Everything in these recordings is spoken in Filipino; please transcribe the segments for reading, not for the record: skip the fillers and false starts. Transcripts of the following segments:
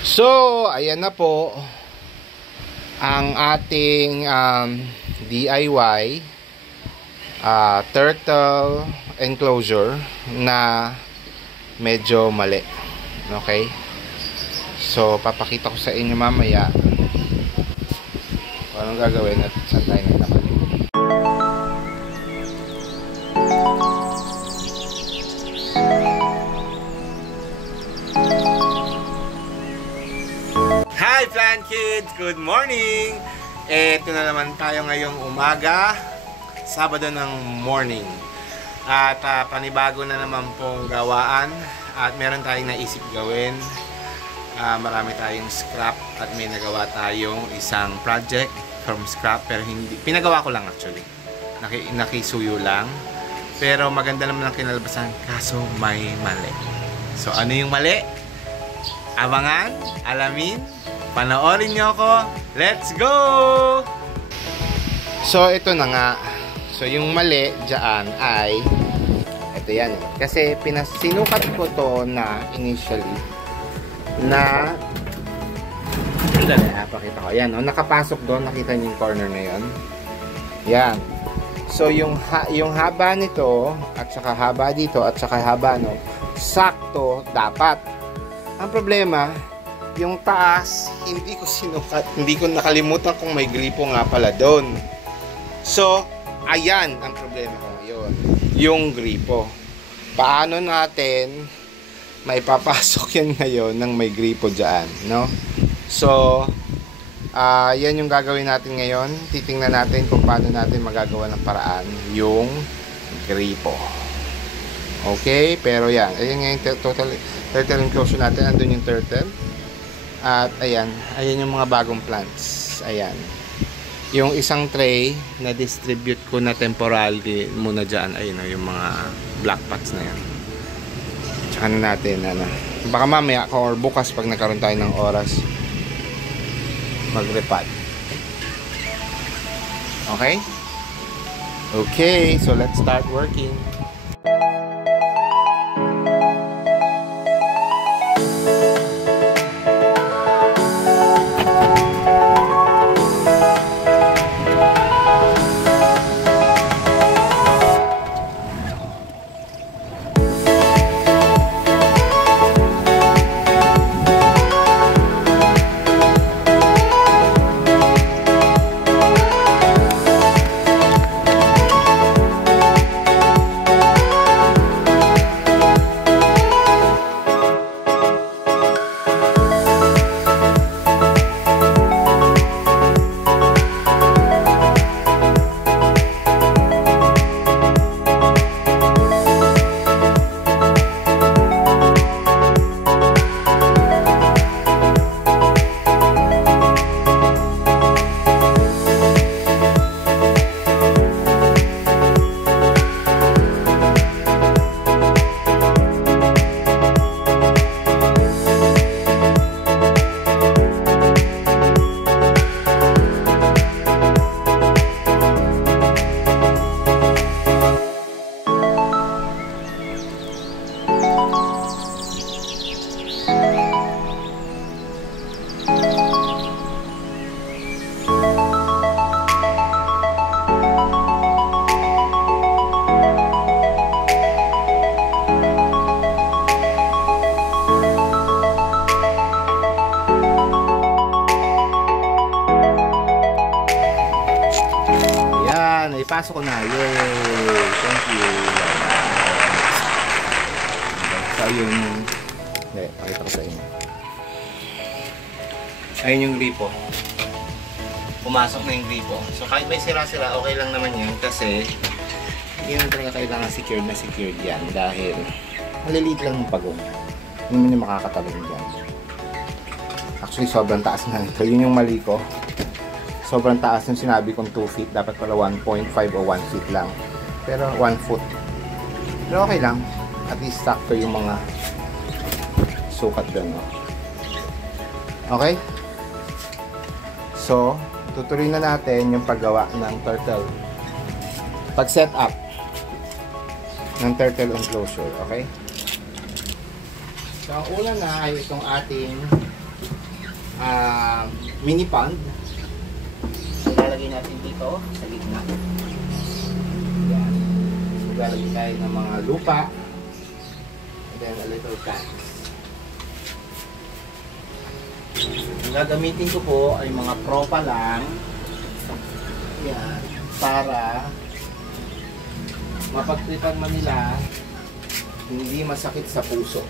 So, ayan na po ang ating DIY turtle enclosure na medyo mali. Okay? So, papakita ko sa inyo mamaya kung anong gagawin at saan tayo nagkamali. Hi Plant Kids! Good morning! Ito na naman tayo ngayong umaga, Sabado ng morning. At panibago na naman pong gawaan at meron tayong naisip gawin. Marami tayong scrap at may nagawa tayong isang project from scrap, pero hindi, pinagawa ko lang actually. Nakisuyo lang. Pero maganda naman ang kinalabasan, kaso may mali. So ano yung mali? Abangan, alamin, panoorin nyo ako. Let's go! So, ito na nga. So, yung mali dyan ay ito yan. Kasi sinukat ko to na initially na pakita ko. Yan, oh, nakapasok doon. Nakita nyo yung corner na yun. Yan. So, yung haba nito at saka haba dito at saka haba no, sakto dapat. Ang problema, yung taas, hindi ko sinukat. Hindi ko nakalimutan kung may gripo nga pala doon. So, ayan ang problema ko ngayon. Yung gripo. Paano natin may papasok yan ngayon ng may gripo dyan, no? So, yan yung gagawin natin ngayon. Titingnan natin kung paano natin magagawa ng paraan yung gripo. Okay? Pero yan. Ayan nga yung turtle enclosure natin. Andun yung turtle. At ayan yung mga bagong plants. Ayan. Yung isang tray na distribute ko na temporarily muna dyan. Ayun o, yung mga black pots na yan. Tsaka na natin, baka mamaya or bukas pag nagkaroon tayo ng oras, mag-repot. Okay? Okay, so let's start working. Ipasok ko na. Yay! Thank you. So, yun. Hindi, pakita ko sa inyo. Ayun yung gripo. Pumasok na yung gripo. So, kahit may sira-sira, okay lang naman yan. Kasi, hindi naman talaga kailangan secured yan. Dahil, maliliit lang yung pagong. Hindi mo nyo makakatalong dyan. Actually, sobrang taas na nito. Yun yung mali ko. Sobrang taas yung sinabi kong 2 feet. Dapat pala 1.5 o 1 feet lang. Pero 1 foot. Pero okay lang. At least sakto yung mga sukat doon. No? Okay? So, tutuloy na natin yung paggawa ng turtle. Pag-set up ng turtle enclosure. Okay? So, ang una na ay itong ating mini pond. Ilalagay natin dito sa gitna. Yan. Maglalagay tayo ng mga lupa. And then a little plants. Ang gagamitin ko po ay mga propa lang. Yan. Para mapagtripan man nila, hindi masakit sa puso.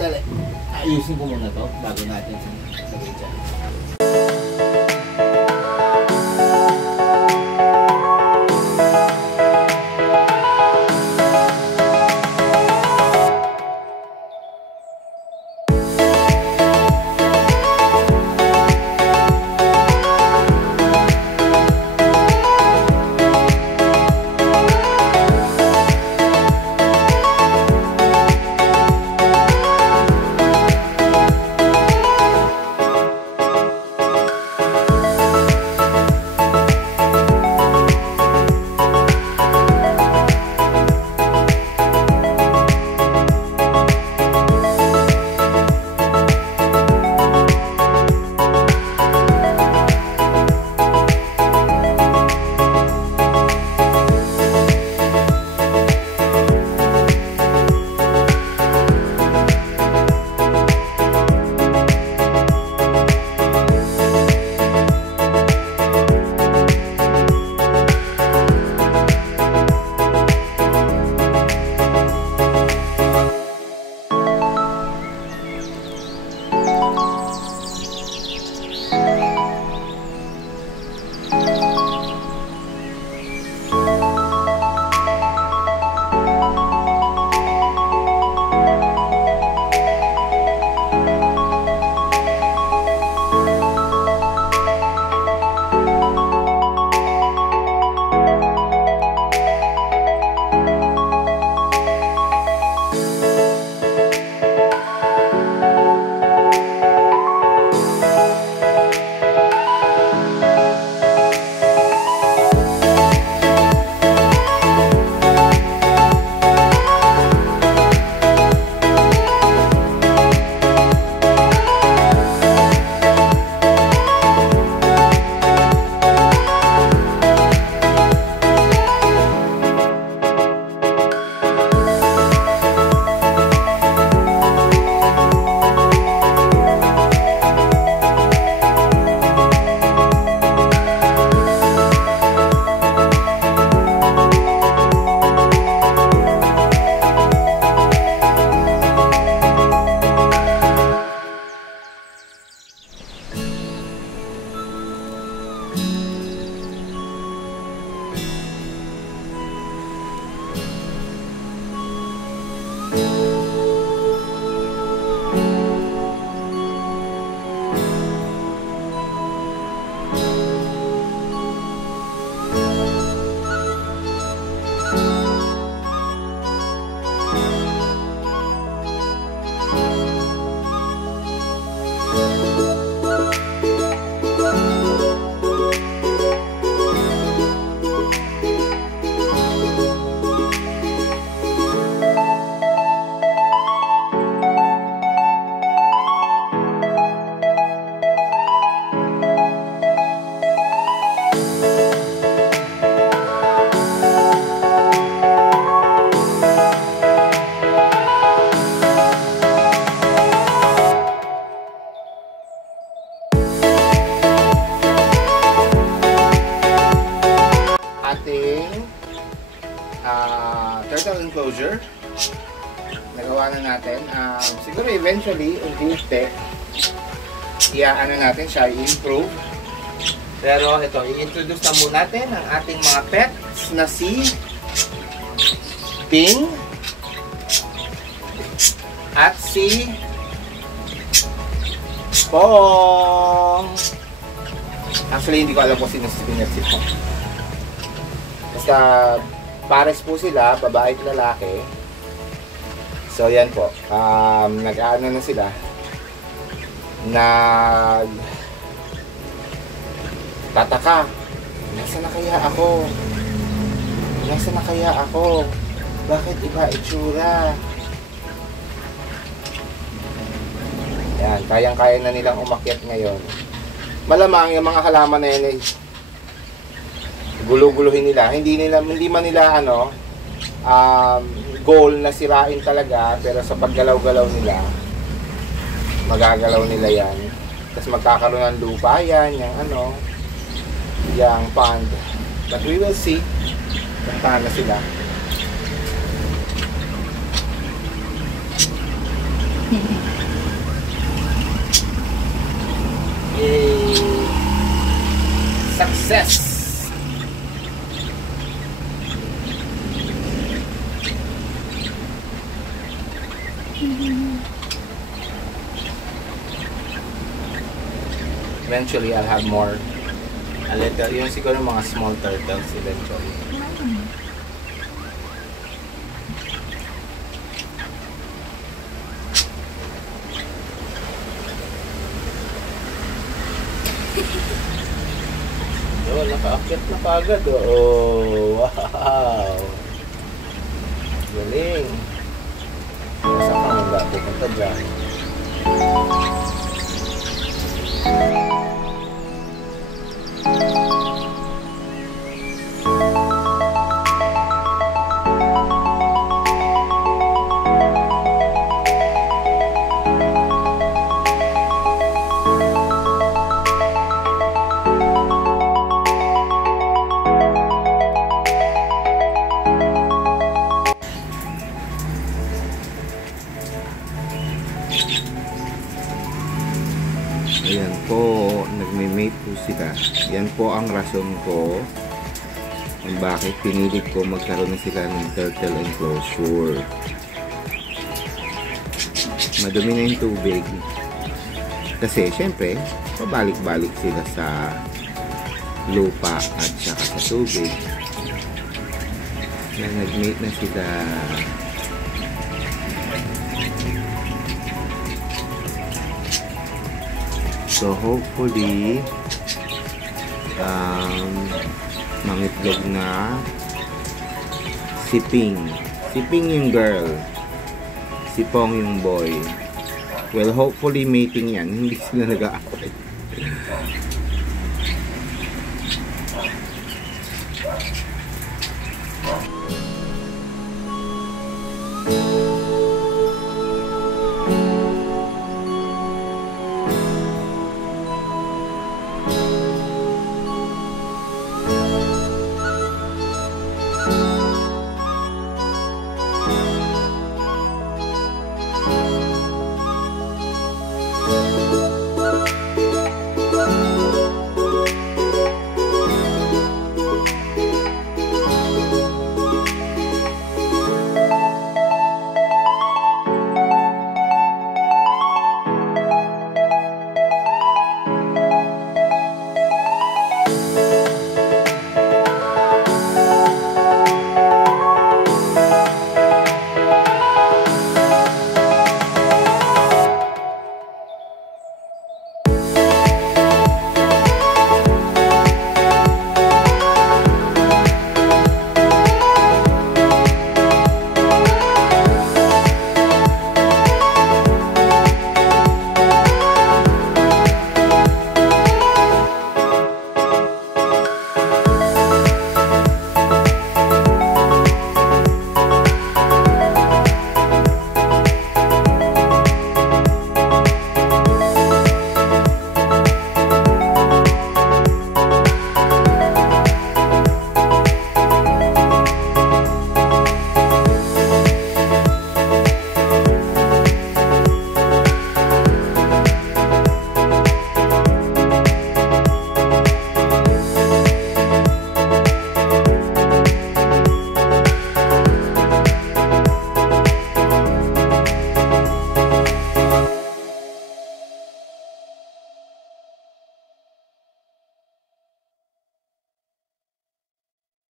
Dali. Ayusin ko muna to bago natin lagay dyan. turtle enclosure. Nagawa na natin. Siguro eventually, unti-unti, ano natin siya, i-improve. Pero ito, i-introduce na muna natin ang ating mga pets na si Ping at si Pong. Actually, hindi ko alam kung sino si Ping at si Pong. Basta, pares po sila, babae at lalaki. So, yan po. Nag-ano na sila. tataka, nasa na kaya ako? Nasa na kaya ako? Bakit iba itsura? Yan, kayang-kaya na nilang umakyat ngayon. Malamang yung mga halaman na yan ay gulo-guluhin nila. Hindi man nila goal na sirain talaga, pero sa paggalaw-galaw nila, magagalaw nila yan. Tapos magkakaroon ng lupa yan, yung pond. But we will see kung paano sila. Yay! Success! Eventually, I'll have more. Yung siguro mga small turtles eventually. Oh, nakaakyat na kagad. Oh, wow! Galing! Nasa ka nga pupunta dyan. Ayan po, nagme-mate po sila. Yan po ang rason ko kung bakit pinilit ko magkaroon na sila ng turtle enclosure. Madumi na yung tubig. Kasi syempre, pabalik-balik sila sa lupa at saka sa tubig. Yan, nag-mate na sila. So hopefully mangitlog na si Ping. Si Ping yung girl, si Pong yung boy. Well, hopefully mating yan. Hindi sila nag-aaway.